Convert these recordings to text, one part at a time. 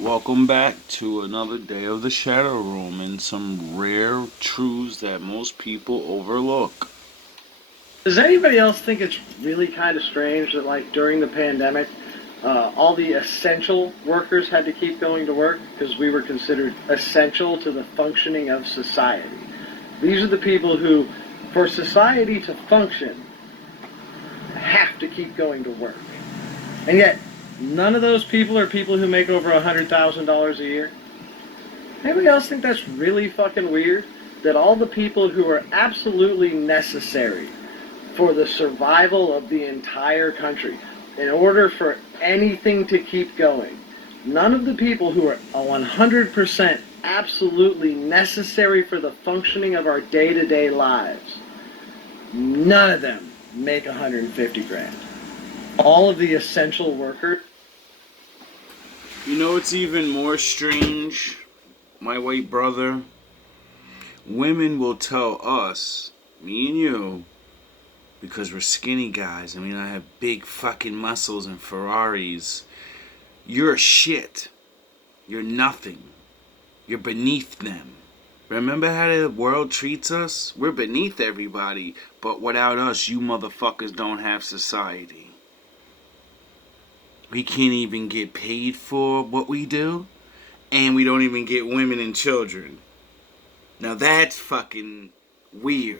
Welcome back to another day of the Shadow Room and some rare truths that most people overlook. Does anybody else think it's really kind of strange that, like, during the pandemic, all the essential workers had to keep going to work because we were considered essential to the functioning of society? These are the people who, for society to function, have to keep going to work. And yet, none of those people are people who make over $100,000 a year. Anybody else think that's really fucking weird? That all the people who are absolutely necessary for the survival of the entire country, in order for anything to keep going, none of the people who are 100% absolutely necessary for the functioning of our day-to-day lives, none of them make 150 grand. All of the essential workers. You know what's even more strange, my white brother? Women will tell us, me and you, because we're skinny guys and we don't have big fucking muscles and Ferraris, you're shit. You're nothing. You're beneath them. Remember how the world treats us? We're beneath everybody, but without us, you motherfuckers don't have society. We can't even get paid for what we do, and we don't even get women and children. Now that's fucking weird.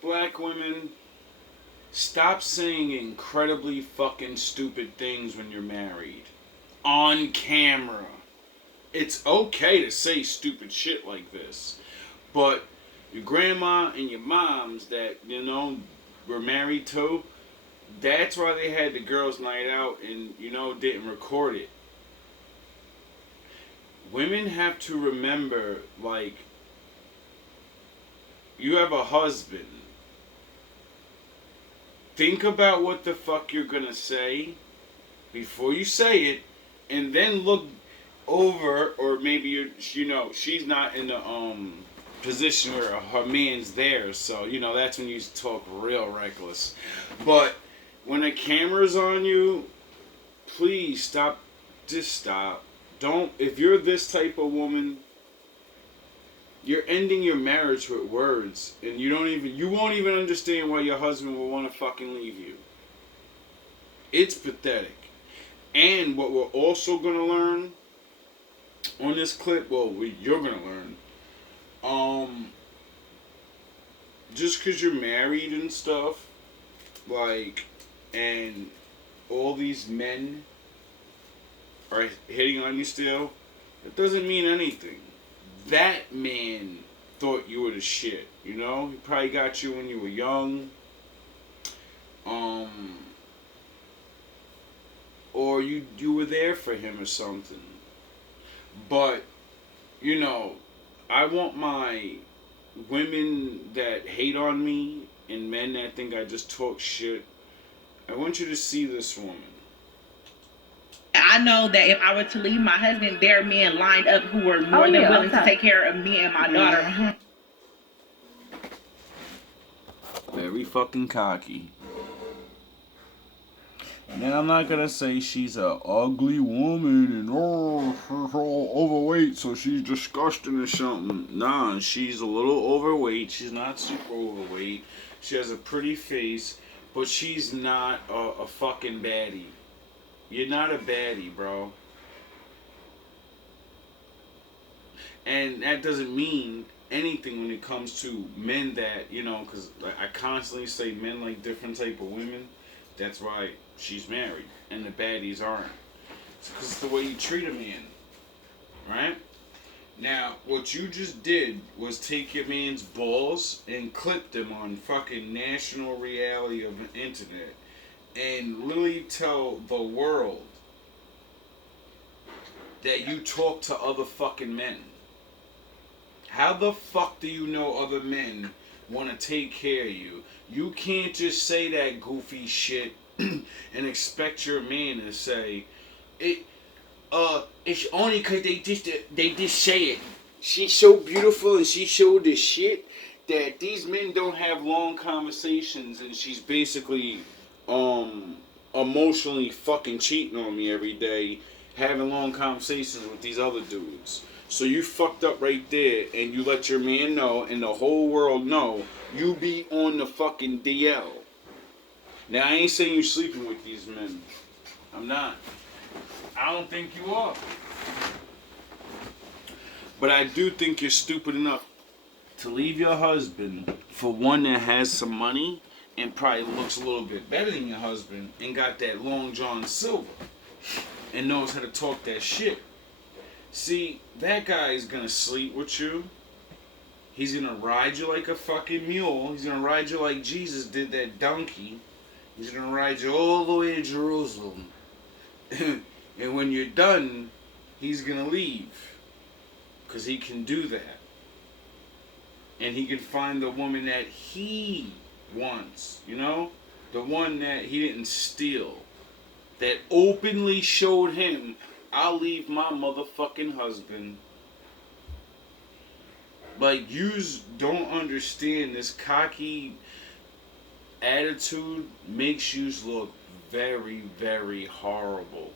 Black women, stop saying incredibly fucking stupid things when you're married. On camera. It's okay to say stupid shit like this, but your grandma and your moms that, were married to, that's why they had the girls' night out and, didn't record it. Women have to remember, like, you have a husband. Think about what the fuck you're gonna say before you say it, and then look over, or maybe she's not in the position where her man's there, so that's when you talk real reckless. But when a camera's on you, please stop. Just stop. Don't. If you're this type of woman, you're ending your marriage with words, and you won't even understand why your husband will want to fucking leave you. It's pathetic. And what we're also gonna learn on this clip, you're gonna learn, just because you're married and stuff, like, and all these men are hitting on you still, it doesn't mean anything. That man thought you were the shit, He probably got you when you were young, or you were there for him or something. But, I want my women that hate on me and men that think I just talk shit, I want you to see this woman. I know that if I were to leave my husband, there are men lined up who are more than willing to take care of me and my daughter. Very fucking cocky. And I'm not gonna say she's a ugly woman and she's all overweight, so she's disgusting or something. Nah, she's a little overweight. She's not super overweight. She has a pretty face, but she's not a fucking baddie. You're not a baddie, bro. And that doesn't mean anything when it comes to men that, because I constantly say men like different type of women. That's why she's married, and the baddies aren't. It's because it's the way you treat a man, right? Now, what you just did was take your man's balls and clip them on fucking national reality of the internet, and literally tell the world that you talk to other fucking men. How the fuck do you know other men want to take care of you? You can't just say that goofy shit and expect your man to say it. It's only because they just say it. She's so beautiful and she showed the shit that these men don't have long conversations, and she's basically emotionally fucking cheating on me every day, having long conversations with these other dudes. So you fucked up right there, and you let your man know, and the whole world know, you be on the fucking DL. Now, I ain't saying you're sleeping with these men. I'm not. I don't think you are. But I do think you're stupid enough to leave your husband for one that has some money and probably looks a little bit better than your husband and got that Long John Silver and knows how to talk that shit. See, that guy is gonna sleep with you. He's gonna ride you like a fucking mule. He's gonna ride you like Jesus did that donkey. He's gonna ride you all the way to Jerusalem. And when you're done, he's gonna leave. Because he can do that. And he can find the woman that he wants, you know? The one that he didn't steal. That openly showed him, I'll leave my motherfucking husband. Like, yous don't understand this cocky attitude makes yous look very, very horrible.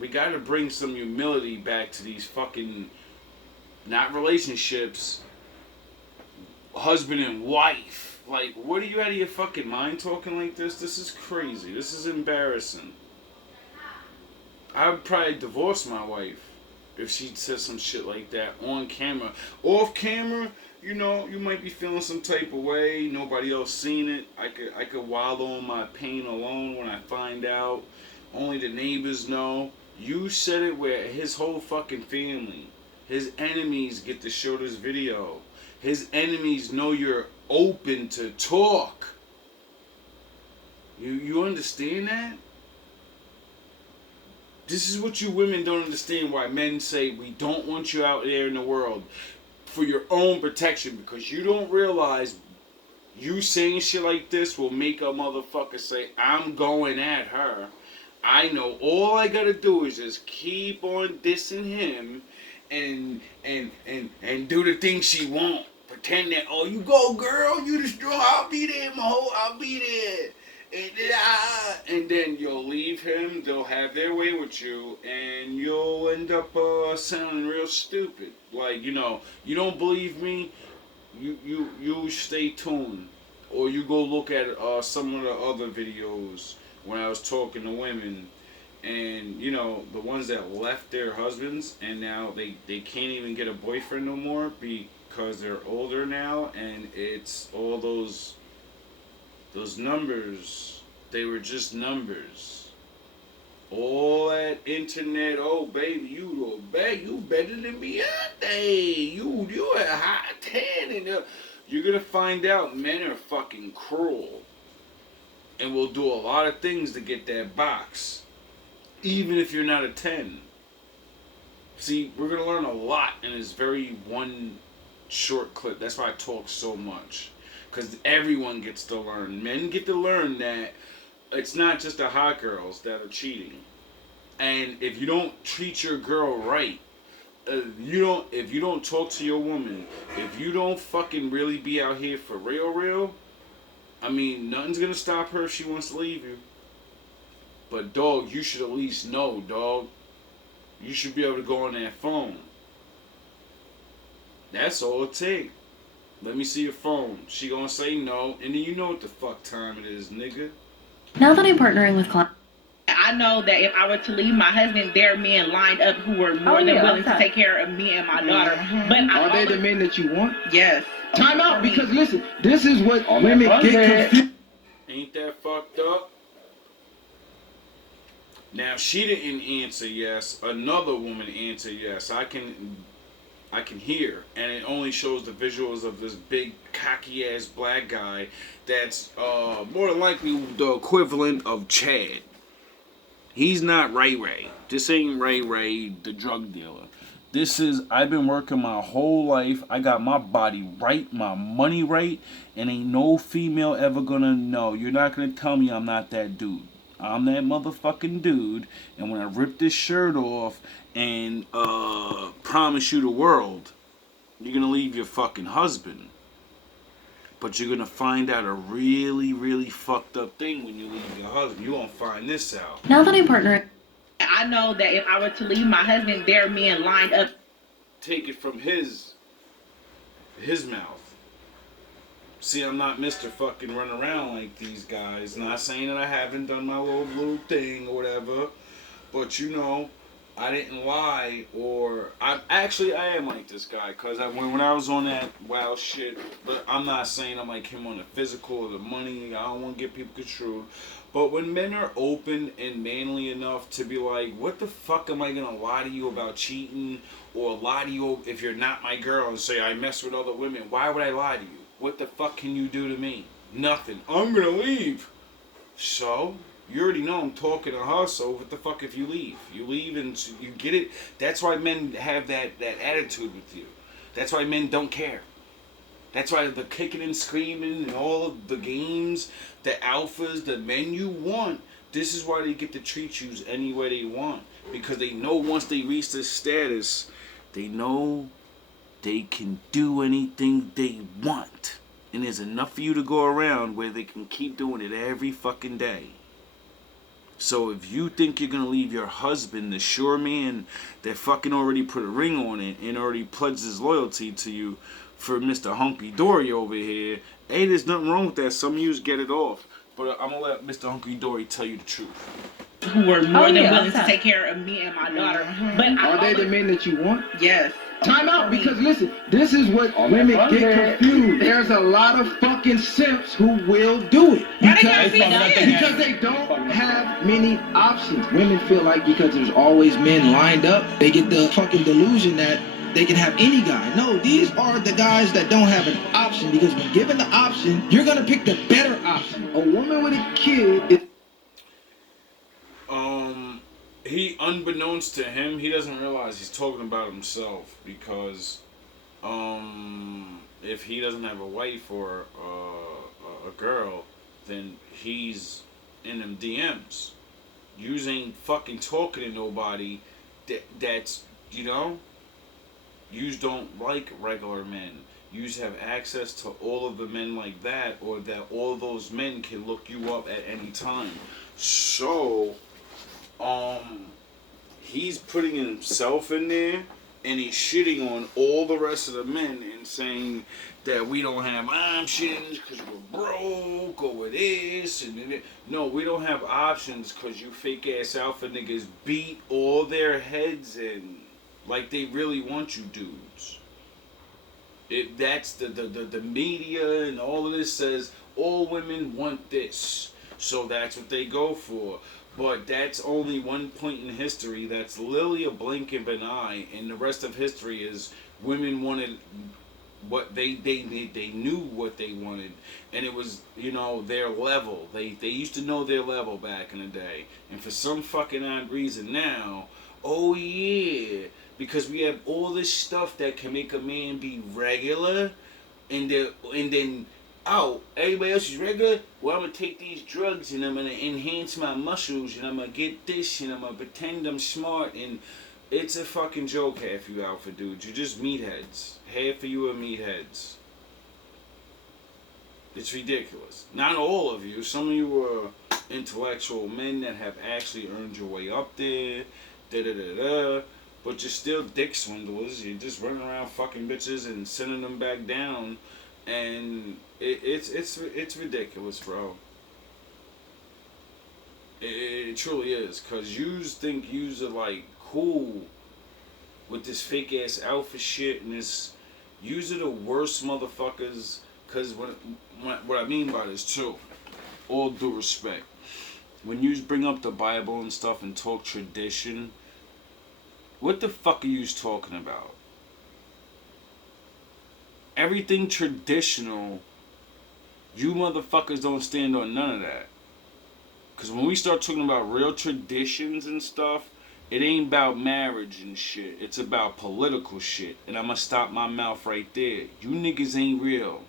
We gotta bring some humility back to these fucking, not relationships, husband and wife. Like, what are you out of your fucking mind talking like this? This is crazy. This is embarrassing. I would probably divorce my wife if she said some shit like that on camera. Off camera, you know, you might be feeling some type of way. Nobody else seen it. I could wallow in my pain alone when I find out. Only the neighbors know. You said it where his whole fucking family, his enemies get to show this video. His enemies know you're open to talk. You understand that? This is what you women don't understand, why men say we don't want you out there in the world for your own protection, because you don't realize you saying shit like this will make a motherfucker say, I'm going at her. I know all I gotta do is just keep on dissing him and do the things she won't. Pretend that, oh, you go, girl, you the strong, I'll be there, mo, I'll be there. And then you'll leave him, they'll have their way with you, and you'll end up sounding real stupid. Like, you know, you don't believe me, you stay tuned. Or you go look at some of the other videos when I was talking to women, and you know, the ones that left their husbands and now they can't even get a boyfriend no more because they're older now, and it's all those numbers, they were just numbers. All that internet, oh baby, you better than Beyonce, you a hot 10, and you're gonna find out men are fucking cruel. And will do a lot of things to get that box. Even if you're not a 10. See, we're going to learn a lot in this very one short clip. That's why I talk so much. Because everyone gets to learn. Men get to learn that it's not just the hot girls that are cheating. And if you don't treat your girl right, if you don't talk to your woman, if you don't fucking really be out here for real, I mean, nothing's gonna stop her if she wants to leave you. But dog, you should at least know, dog. You should be able to go on that phone. That's all it takes. Let me see your phone. She gonna say no, and then you know what the fuck time it is, nigga. Now that I'm partnering with clients, I know that if I were to leave my husband, there are men lined up who were more than willing to take care of me and my daughter. But are they the men that you want? Yes. Time out, because listen, this is what women get confused. Ain't that fucked up? Now she didn't answer yes. Another woman answered yes. I can hear, and it only shows the visuals of this big cocky ass black guy that's more than likely the equivalent of Chad. He's not Ray Ray. This ain't Ray Ray, the drug dealer. This is, I've been working my whole life. I got my body right, my money right, and ain't no female ever gonna know. You're not gonna tell me I'm not that dude. I'm that motherfucking dude, and when I rip this shirt off and promise you the world, you're gonna leave your fucking husband. But you're gonna find out a really, really fucked up thing when you leave your husband. You're gonna find this out. Now that I'm partnering. I know that if I were to leave my husband, there are men lined up. Take it from his mouth. See, I'm not Mr. fucking run around like these guys. Not saying that I haven't done my little thing or whatever. But you know, I didn't lie, or I am like this guy, cause when I was on that wild shit, but I'm not saying I'm like him on the physical or the money. I don't want to get people construed. But when men are open and manly enough to be like, what the fuck am I gonna lie to you about cheating, or lie to you if you're not my girl and say I mess with other women? Why would I lie to you? What the fuck can you do to me? Nothing. I'm gonna leave. So, you already know I'm talking to her, so what the fuck if you leave? You leave and you get it. That's why men have that attitude with you. That's why men don't care. That's why the kicking and screaming and all of the games, the alphas, the men you want, this is why they get to treat you any way they want. Because they know once they reach this status, they know they can do anything they want. And there's enough for you to go around where they can keep doing it every fucking day. So if you think you're going to leave your husband, the sure man that fucking already put a ring on it and already pledged his loyalty to you, for Mr. Hunky Dory over here, hey, there's nothing wrong with that. Some of yous get it off. But I'm going to let Mr. Hunky Dory tell you the truth. Who were more than willing to take care of me and my daughter. But Are they the men that you want? Yes. Time out, because listen, this is what women get confused. There's a lot of fucking simps who will do it. Because they don't have many options. Women feel like because there's always men lined up, they get the fucking delusion that they can have any guy. No, these are the guys that don't have an option, because when given the option, you're gonna pick the better option. A woman with a kid is he, unbeknownst to him, he doesn't realize he's talking about himself, because if he doesn't have a wife or a girl, then he's in them DMs. Yous ain't fucking talking to nobody that's, you know, yous don't like regular men. Yous have access to all of the men like that, or that all those men can look you up at any time. So, he's putting himself in there, and he's shitting on all the rest of the men and saying that we don't have options because we're broke or we're this and that. No, we don't have options because you fake ass alpha niggas beat all their heads in like they really want you dudes. That's the media and all of this says all women want this, so that's what they go for. But that's only one point in history. That's literally a blink of an eye, and the rest of history is women wanted what they knew what they wanted, and it was, you know, their level. They used to know their level back in the day, and for some fucking odd reason now, oh yeah, because we have all this stuff that can make a man be regular, and then oh, everybody else is regular? Well, I'm going to take these drugs and I'm going to enhance my muscles and I'm going to get this and I'm going to pretend I'm smart. And it's a fucking joke, half you alpha dudes. You're just meatheads. Half of you are meatheads. It's ridiculous. Not all of you. Some of you are intellectual men that have actually earned your way up there. Da-da-da-da. But you're still dick swindlers. You're just running around fucking bitches and sending them back down. And it's ridiculous, bro. It truly is, cause yous think yous are like cool with this fake ass alpha shit, and this yous are the worst motherfuckers. Cause what I mean by this too, all due respect, when yous bring up the Bible and stuff and talk tradition, what the fuck are yous talking about? Everything traditional, you motherfuckers don't stand on none of that. Because when we start talking about real traditions and stuff, it ain't about marriage and shit. It's about political shit. And I'm going to stop my mouth right there. You niggas ain't real.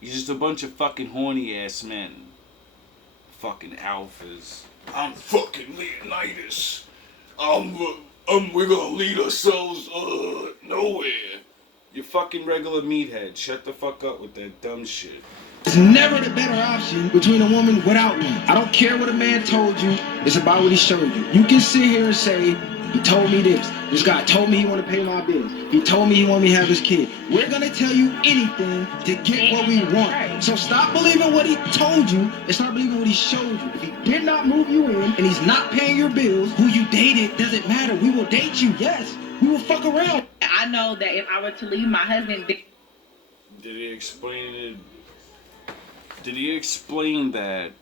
You're just a bunch of fucking horny ass men. Fucking alphas. I'm fucking Leonidas. we're gonna lead ourselves nowhere. You fucking regular meathead. Shut the fuck up with that dumb shit. It's never the better option between a woman without one. I don't care what a man told you. It's about what he showed you. You can sit here and say, he told me this guy told me he wanted to pay my bills. He told me he wanted me to have his kid. We're going to tell you anything to get what we want. So stop believing what he told you and start believing what he showed you. If he did not move you in and he's not paying your bills, who you dated doesn't matter. We will date you, yes. We will fuck around. I know that if I were to leave my husband... Did he explain it? Did he explain that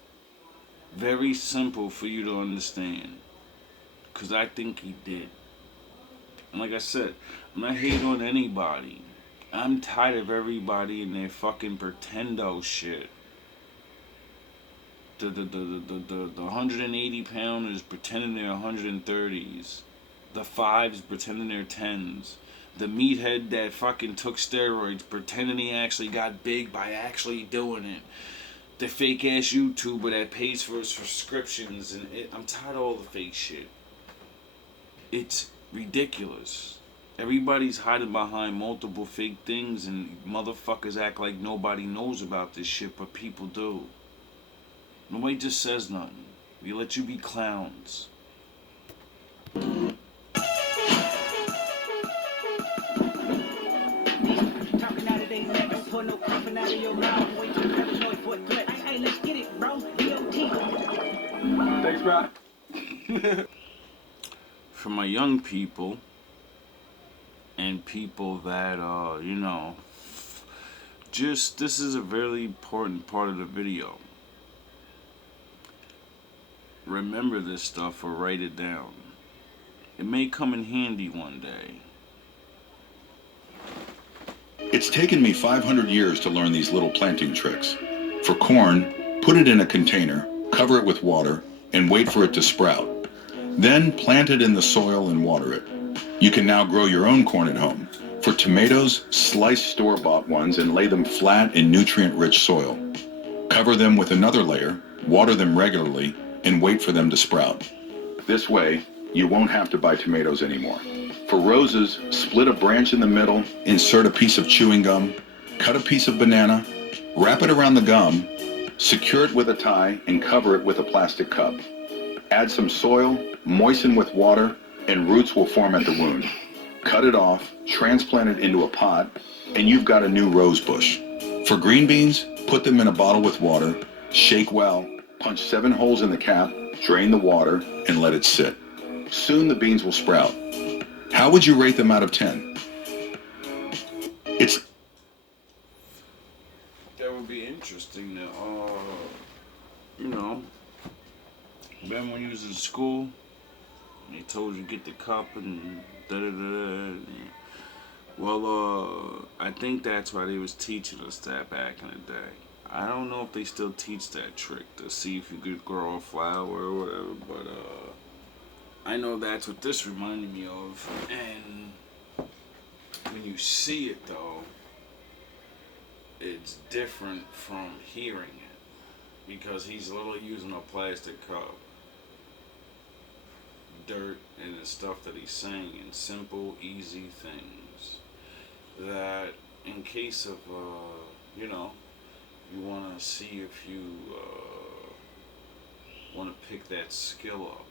very simple for you to understand? Because I think he did. And like I said, I'm not hating on anybody. I'm tired of everybody and their fucking pretendo shit. The 180 pounders pretending they're 130s. The 5s pretending they're 10s. The meathead that fucking took steroids pretending he actually got big by actually doing it. The fake ass YouTuber that pays for his subscriptions. And I'm tired of all the fake shit. It's ridiculous. Everybody's hiding behind multiple fake things and motherfuckers act like nobody knows about this shit, but people do. Nobody just says nothing. We let you be clowns. Thanks, bro. For my young people and people that just this is a very important part of the video. Remember this stuff or write it down. It may come in handy one day. It's taken me 500 years to learn these little planting tricks. For corn, put it in a container, cover it with water, and wait for it to sprout. Then plant it in the soil and water it. You can now grow your own corn at home. For tomatoes, slice store-bought ones and lay them flat in nutrient-rich soil. Cover them with another layer, water them regularly, and wait for them to sprout. This way, you won't have to buy tomatoes anymore. For roses, split a branch in the middle, insert a piece of chewing gum, cut a piece of banana, wrap it around the gum, secure it with a tie, and cover it with a plastic cup. Add some soil, moisten with water, and roots will form at the wound. Cut it off, transplant it into a pot, and you've got a new rose bush. For green beans, put them in a bottle with water, shake well, punch 7 holes in the cap, drain the water, and let it sit. Soon the beans will sprout. How would you rate them out of 10? That would be interesting to, remember when you was in school, and they told you get the cup and da-da-da-da. Well, I think that's why they was teaching us that back in the day. I don't know if they still teach that trick to see if you could grow a flower or whatever, but, I know that's what this reminded me of, and when you see it though, it's different from hearing it, because he's literally using a plastic cup, dirt, and the stuff that he's saying in simple, easy things, that in case of, you want to see if you want to pick that skill up.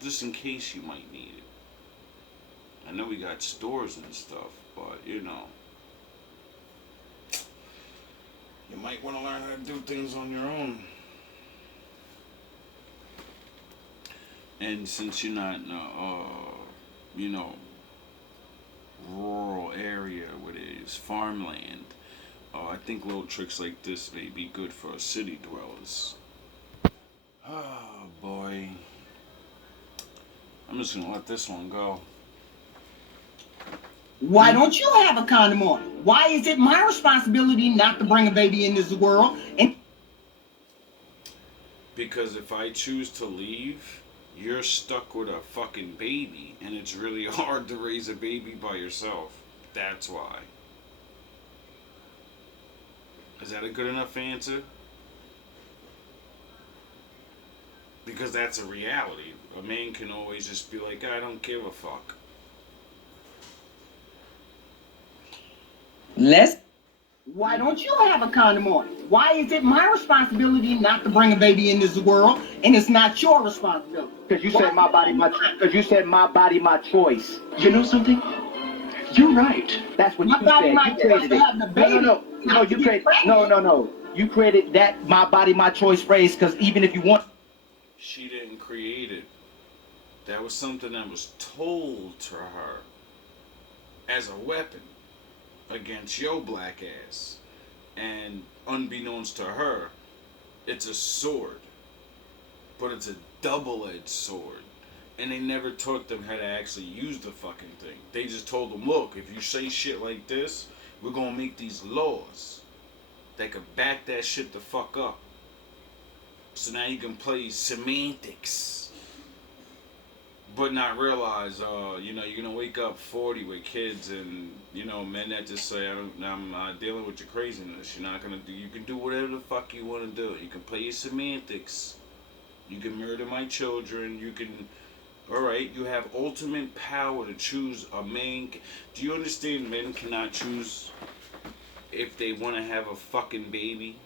Just in case you might need it. I know we got stores and stuff, but you might want to learn how to do things on your own. And since you're not in a, rural area where there's farmland, I think little tricks like this may be good for city dwellers. Oh boy. I'm just gonna let this one go. Why don't you have a condom on? Why is it my responsibility not to bring a baby in this world? Because if I choose to leave, you're stuck with a fucking baby, and it's really hard to raise a baby by yourself. That's why. Is that a good enough answer? Because that's a reality. A man can always just be like, I don't give a fuck. Why don't you have a condom on? Why is it my responsibility not to bring a baby into this world, and it's not your responsibility? Because you said my body, my choice. You know something? You're right. That's what My you body, said. my You choice created to it. have the baby. No, you created. No. You created that my body, my choice phrase. Because even if you want, She didn't create it. That was something that was told to her as a weapon against your black ass. And unbeknownst to her, it's a sword. But it's a double-edged sword. And they never taught them how to actually use the fucking thing. They just told them, look, if you say shit like this, we're gonna make these laws that could back that shit the fuck up. So now you can play semantics. But not realize, you're gonna wake up 40 with kids and, men that just say, I'm not dealing with your craziness. You're not gonna do, you can do whatever the fuck you wanna do. You can play your semantics. You can murder my children. You can, alright, you have ultimate power to choose a man. Do you understand men cannot choose if they want to have a fucking baby?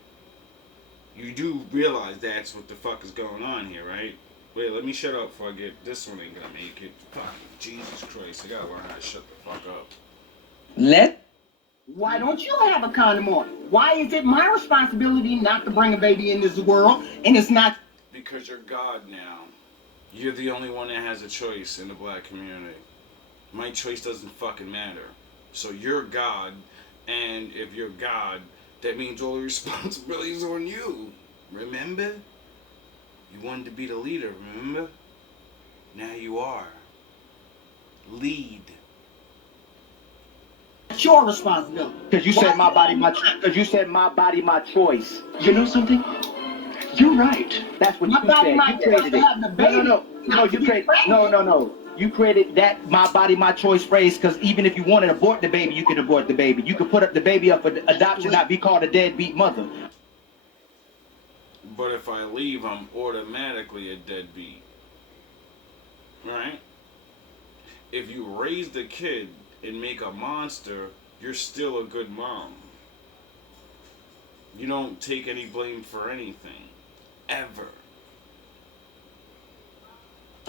You do realize that's what the fuck is going on here, right? Wait, let me shut up before I get, this one ain't gonna make it. Fucking Jesus Christ, I gotta learn how to shut the fuck up. Why don't you have a condom on? Why is it my responsibility not to bring a baby into this world, and it's not? Because you're God now. You're the only one that has a choice in the black community. My choice doesn't fucking matter. So you're God, and if you're God, that means all the responsibility is on you. Remember? You wanted to be the leader, remember? Now you are. Lead. It's your responsibility. because you said my body, my choice. You know something? You're right. That's what My you body, said. my You choice created to it. have the baby. No. You created. No. You created that my body, my choice phrase. Because even if you want to abort the baby, you can abort the baby. You can put up the baby up for adoption, not be called a deadbeat mother. But if I leave, I'm automatically a deadbeat. Right? If you raise the kid and make a monster, you're still a good mom. You don't take any blame for anything. Ever.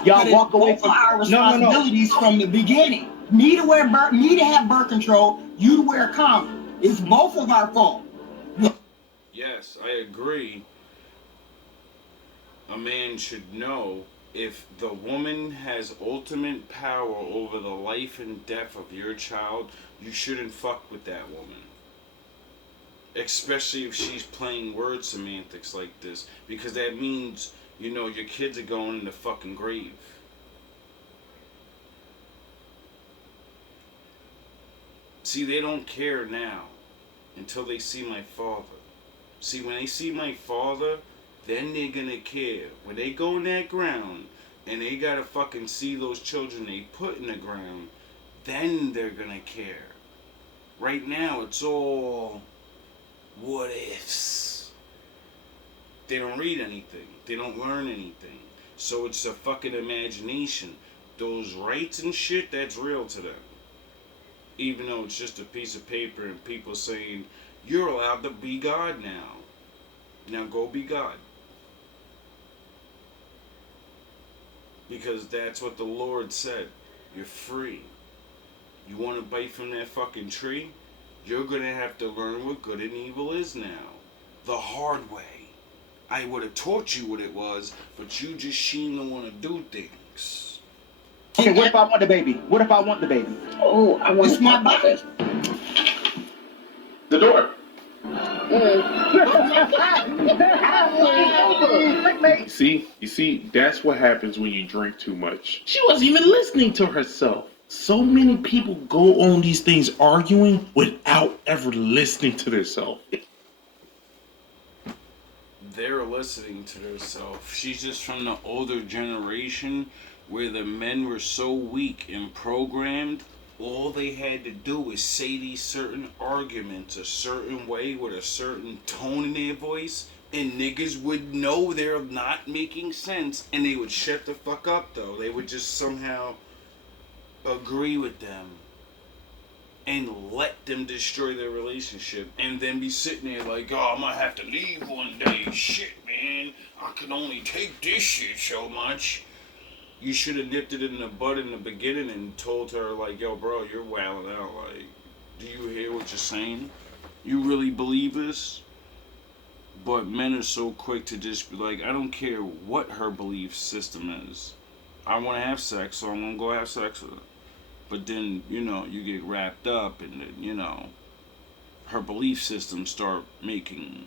Y'all walk away from from our responsibilities from the beginning. Me to have birth control, you to wear a condom. It's both of our fault. Yes, I agree. A man should know if the woman has ultimate power over the life and death of your child, you shouldn't fuck with that woman. Especially if she's playing word semantics like this. Because that means, your kids are going in the fucking grave. See, they don't care now until they see my father. See, when they see my father, then they're gonna care. When they go in that ground and they gotta fucking see those children they put in the ground, then they're gonna care. Right now, it's all what ifs. They don't read anything. They don't learn anything. So it's a fucking imagination. Those rights and shit, that's real to them. Even though it's just a piece of paper and people saying, you're allowed to be God now. Now go be God. Because that's what the Lord said. You're free. You want to bite from that fucking tree? You're going to have to learn what good and evil is now. The hard way. I would have taught you what it was, but you just seem to want to do things. Okay, what if I want the baby? Oh, I want my body. The door. You see, that's what happens when you drink too much. She wasn't even listening to herself. So many people go on these things arguing without ever listening to themselves. They're listening to themselves. She's just from the older generation where the men were so weak and programmed. All they had to do was say these certain arguments a certain way with a certain tone in their voice, And niggas would know they're not making sense, and they would shut the fuck up, though. They would just somehow agree with them and let them destroy their relationship, and then be sitting there like, oh, I'm gonna have to leave one day. Shit, man. I can only take this shit so much. You should have nipped it in the bud in the beginning and told her, like, yo, bro, you're wilding out. Like, do you hear what you're saying? You really believe this? But men are so quick to just be like, I don't care what her belief system is. I want to have sex, so I'm going to go have sex with her. But then, you know, you get wrapped up and then, you know, her belief system start making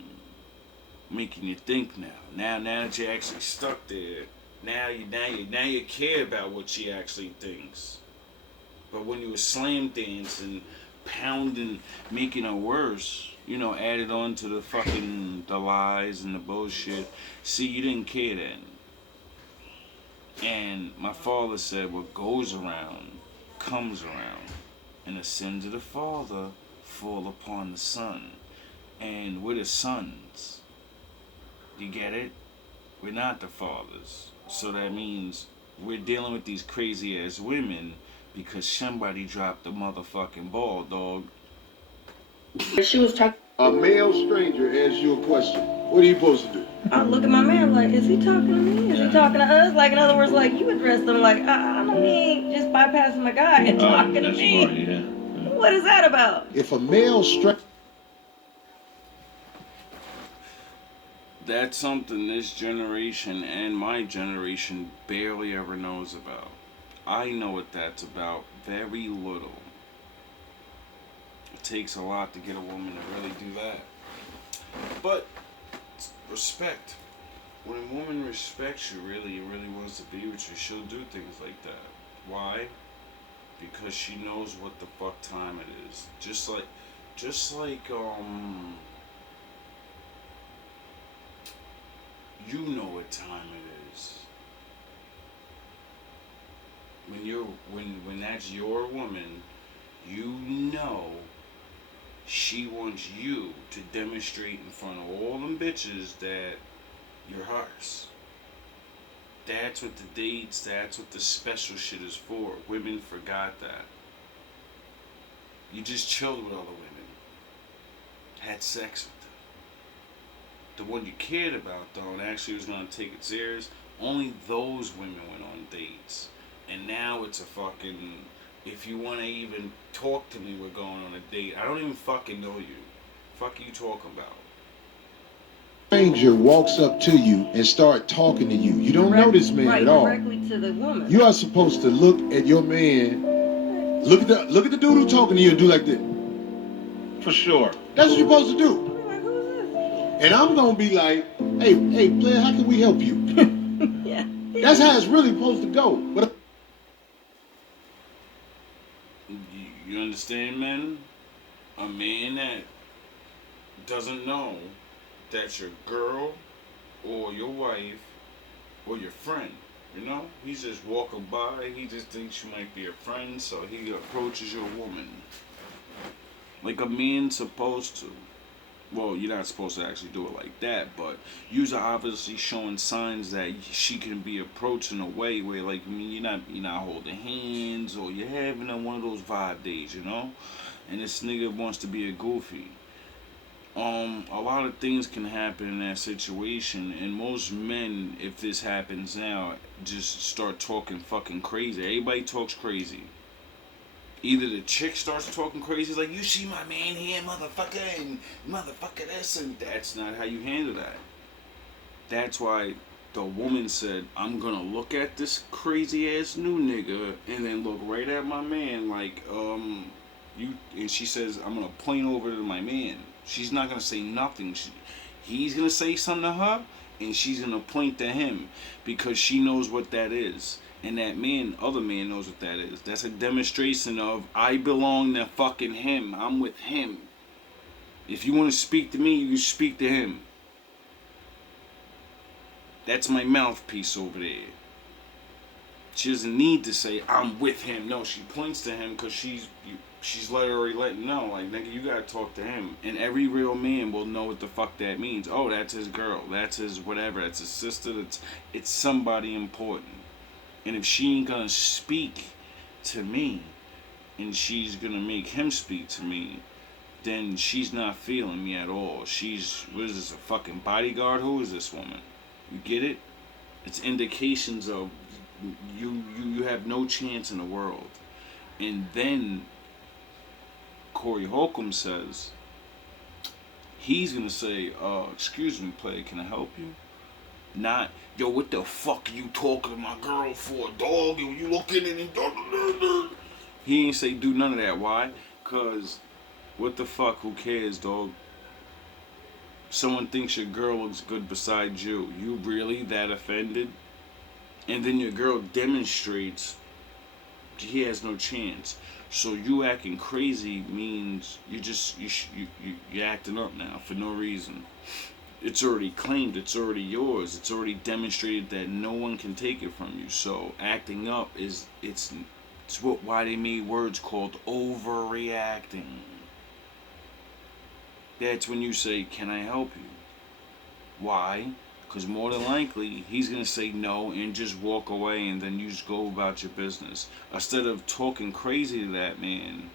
you think now. Now that you're actually stuck there, now you care about what she actually thinks. But when you were slam dancing, pounding, making her worse, you know, added on to the lies and the bullshit. See, you didn't care then. And my father said, what goes around comes around, and the sins of the father fall upon the son. And we're the sons. You get it? We're not the fathers. So that means we're dealing with these crazy ass women because somebody dropped the motherfucking ball, dog. She was talking. A male stranger asks you a question. What are you supposed to do? I look at my man like, is he talking to me? Is he talking to us? Like, in other words, like, you address them like, I don't mean just bypassing the guy and talking to me. Smart, yeah. What is that about? If a male stranger... That's something this generation and my generation barely ever knows about. I know what that's about. Very little. It takes a lot to get a woman to really do that. But respect. When a woman respects you, really wants to be with you, she'll do things like that. Why? Because she knows what the fuck time it is. Just like you know what time it is. When that's your woman, you know she wants you to demonstrate in front of all them bitches that you're hers. That's what the dates, that's what the special shit is for. Women forgot that. You just chilled with other women. Had sex with them. The one you cared about, though, and actually was going to take it serious, only those women went on dates. And now it's a fucking, if you want to even talk to me, we're going on a date. I don't even fucking know you. Fuck you talking about? Stranger walks up to you and start talking to you. You don't know this man at all. Directly to the woman. You are supposed to look at your man, look at the dude who's talking to you and do like this. For sure. That's what you're supposed to do. Like, who's this? And I'm gonna be like, hey, player, how can we help you? Yeah. That's how it's really supposed to go. But You understand, man? A man that doesn't know that's your girl or your wife or your friend, you know? He's just walking by, he just thinks you might be a friend, so he approaches your woman. Like a man's supposed to. Well, you're not supposed to actually do it like that, but you're obviously showing signs that she can be approached in a way where, like, I mean, you're not holding hands, or you're having one of those vibe days, you know? And this nigga wants to be a goofy. A lot of things can happen in that situation, and most men, if this happens now, just start talking fucking crazy. Everybody talks crazy. Either the chick starts talking crazy, like, you see my man here, motherfucker, and motherfucker this, and that's not how you handle that. That's why the woman said, I'm gonna look at this crazy ass new nigga, and then look right at my man, like, and she says, I'm gonna point over to my man. She's not gonna say nothing. He's gonna say something to her, and she's gonna point to him, because she knows what that is. And that man, other man, knows what that is. That's a demonstration of, I belong to fucking him. I'm with him. If you want to speak to me, you can speak to him. That's my mouthpiece over there. She doesn't need to say, I'm with him. No, she points to him because she she's literally letting know, like, nigga, you gotta talk to him. And every real man will know what the fuck that means. Oh, that's his girl. That's his whatever. That's his sister. It's somebody important. And if she ain't gonna speak to me, and she's gonna make him speak to me, then she's not feeling me at all. What is this, a fucking bodyguard? Who is this woman? You get it? It's indications of you have no chance in the world. And then Corey Holcomb says, he's gonna say, excuse me, player, can I help you? Not, yo, what the fuck are you talking to my girl for, dog? You looking at him? He ain't say do none of that. Why? Cause what the fuck? Who cares, dog? Someone thinks your girl looks good besides you. You really that offended? And then your girl demonstrates he has no chance. So you acting crazy means you're acting up now for no reason. It's already claimed. It's already yours. It's already demonstrated that no one can take it from you. So acting up it's why they made words called overreacting. That's when you say, can I help you? Why? Because more than likely, he's going to say no and just walk away, and then you just go about your business. Instead of talking crazy to that man,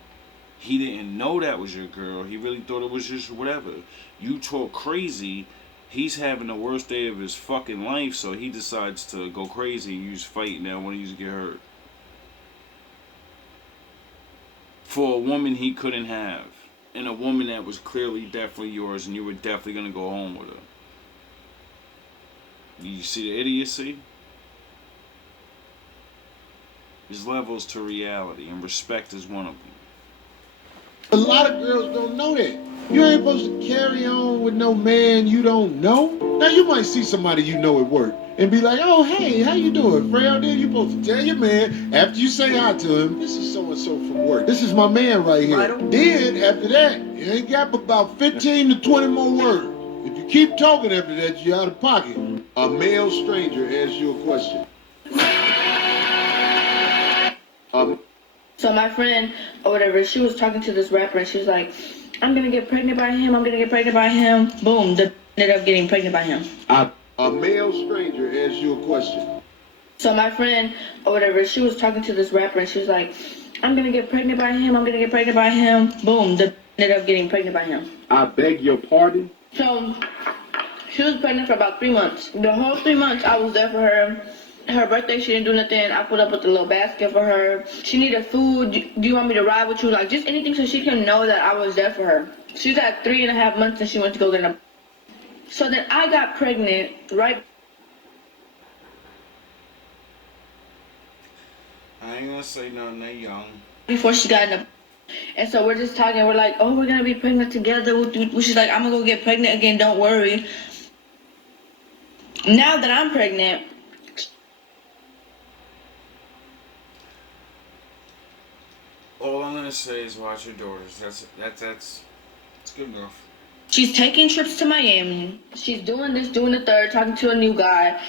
he didn't know that was your girl. He really thought it was just whatever. You talk crazy, he's having the worst day of his fucking life, so he decides to go crazy and you just fight now when he's get hurt. For a woman he couldn't have. And a woman that was clearly definitely yours, and you were definitely going to go home with her. You see the idiocy? There's levels to reality, and respect is one of them. A lot of girls don't know that. You ain't supposed to carry on with no man you don't know. Now, you might see somebody you know at work and be like, oh, hey, how you doing, Fred? Then you're supposed to tell your man, after you say hi to him, this is so-and-so from work. This is my man right here. Then, after that, you ain't got about 15 to 20 more words. If you keep talking after that, you're out of pocket. A male stranger asks you a question. So my friend, or whatever, she was talking to this rapper, and she was like, I'm gonna get pregnant by him, I'm gonna get pregnant by him. Boom, they ended up getting pregnant by him. A male stranger asks you a question. So my friend, or whatever, she was talking to this rapper, and she was like, I'm gonna get pregnant by him, I'm gonna get pregnant by him. Boom, they ended up getting pregnant by him. I beg your pardon? So she was pregnant for about 3 months. The whole 3 months I was there for her. Her birthday, she didn't do nothing. I put up with a little basket for her. She needed food. Do you want me to ride with you? Like, just anything so she can know that I was there for her. She's at 3.5 months and she went to go get a... So then I got pregnant, right? I ain't gonna say nothing, they young. Before she got in a... And so we're just talking. We're like, oh, we're gonna be pregnant together. She's like, I'm gonna go get pregnant again, don't worry. Now that I'm pregnant... All I'm gonna say is watch your daughters. That's good enough. She's taking trips to Miami. She's doing this, doing the third, talking to a new guy.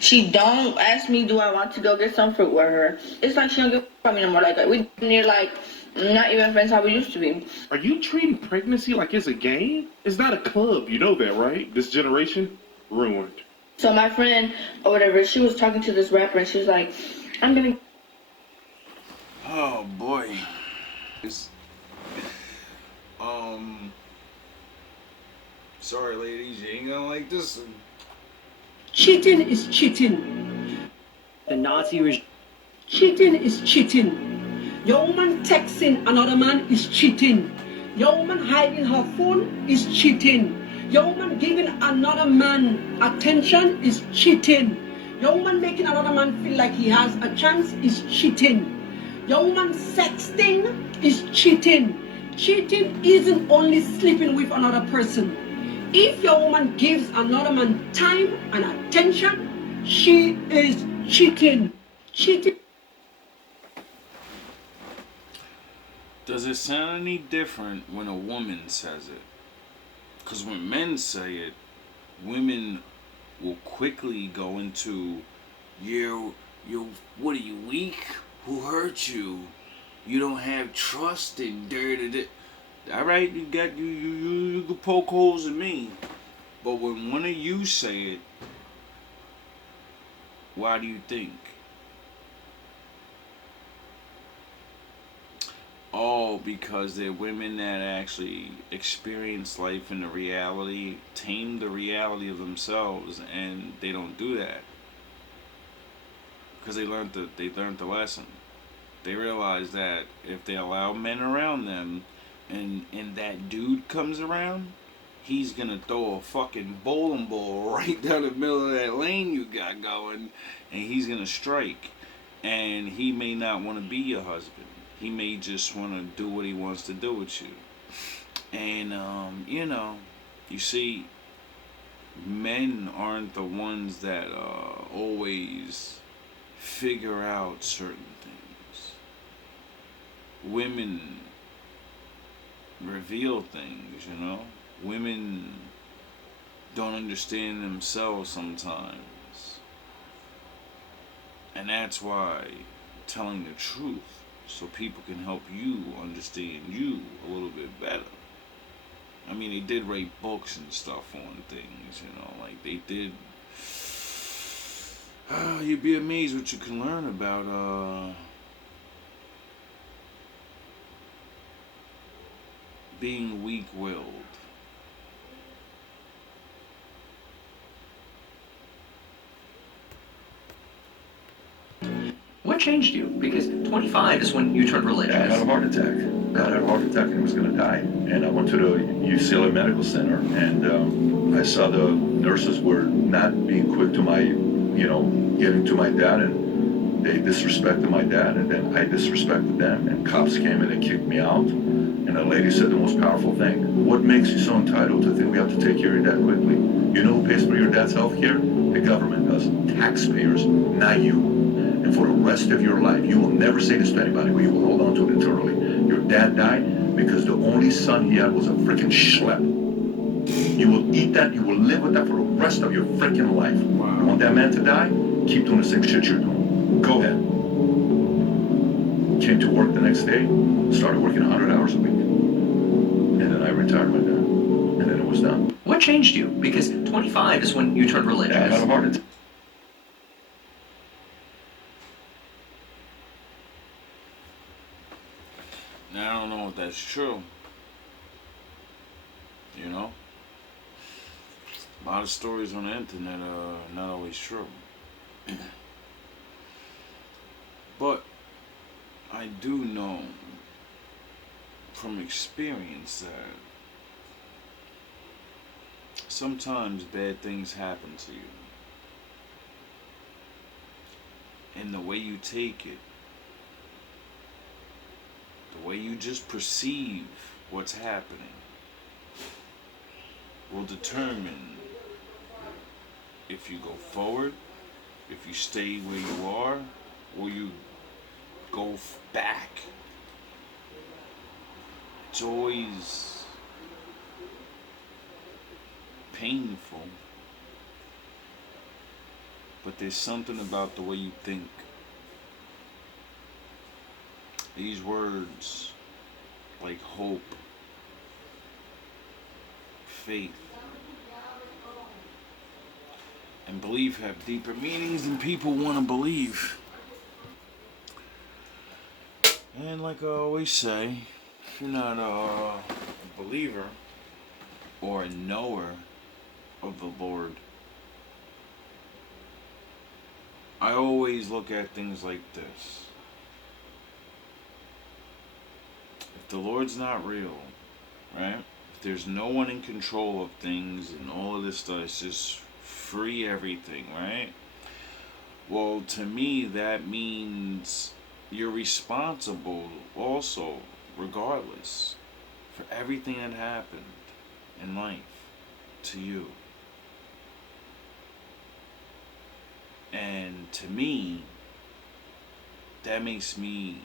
She don't ask me, do I want to go get some fruit with her? It's like she don't give a fuck me no more. Like, we near like not even friends how we used to be. Are you treating pregnancy like it's a game? It's not a club, you know that, right? This generation, ruined. So my friend, or whatever, she was talking to this rapper and she was like, I'm gonna... Oh boy. Sorry ladies, you ain't gonna like this one. Cheating is cheating. The Nazi regime. Cheating is cheating. Your woman texting another man is cheating. Your woman hiding her phone is cheating. Your woman giving another man attention is cheating. Your woman making another man feel like he has a chance is cheating. Your woman sexting is cheating. Cheating isn't only sleeping with another person. If your woman gives another man time and attention, she is cheating. Cheating. Does it sound any different when a woman says it? Because when men say it, women will quickly go into, what are you, weak? who hurt you, you don't have trust in. All right, you can poke holes in me, but when one of you say it, why do you think? Oh, because they're women that actually experience life in the reality, tame the reality of themselves, and they don't do that because they learned the lesson. They realize that if they allow men around them, and that dude comes around, he's gonna throw a fucking bowling ball right down the middle of that lane you got going, and he's gonna strike. And he may not want to be your husband. He may just want to do what he wants to do with you. And you see, men aren't the ones that always figure out certain things. Women reveal things, Women don't understand themselves sometimes. And that's why telling the truth, so people can help you understand you a little bit better. I mean, they did write books and stuff on things, like they did. You'd be amazed what you can learn about being weak-willed. What changed you? Because 25 is when you turned religious. I had a heart attack. I had a heart attack and was going to die. And I went to the UCLA Medical Center, and I saw the nurses were not being quick to my, getting to my dad, and they disrespected my dad, and then I disrespected them, and cops came in and kicked me out. And the lady said the most powerful thing: what makes you so entitled to think we have to take care of your dad quickly? You know who pays for your dad's health care? The government does. Taxpayers, not you. And for the rest of your life, you will never say this to anybody, but you will hold on to it internally. Your dad died because the only son he had was a freaking schlep. You will eat that, you will live with that for the rest of your freaking life. Wow. You want that man to die? Keep doing the same shit you're doing. Go ahead. Came to work the next day, started working 100 hours a week. And then I retired my dad. And then it was done. What changed you? Because 25 is when you turned religious. I had a heart attack. Now, I don't know if that's true. A lot of stories on the internet are not always true. But I do know from experience that sometimes bad things happen to you. And the way you take it, the way you just perceive what's happening, will determine if you go forward, if you stay where you are, or you go back. It's always painful, but there's something about the way you think. These words, like hope, faith, and belief, have deeper meanings than people want to believe. And like I always say, if you're not a believer or a knower of the Lord, I always look at things like this. If the Lord's not real, right? If there's no one in control of things and all of this stuff, it's just free everything, right? Well, to me, that means you're responsible also, regardless, for everything that happened in life to you. And to me, that makes me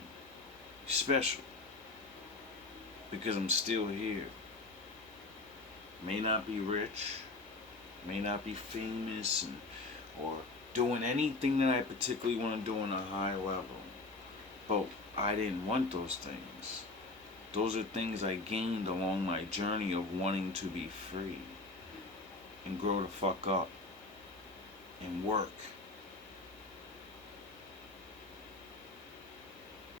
special, because I'm still here. May not be rich, may not be famous, or doing anything that I particularly want to do on a high level, But I didn't want those things. Those are things I gained along my journey of wanting to be free and grow the fuck up and work.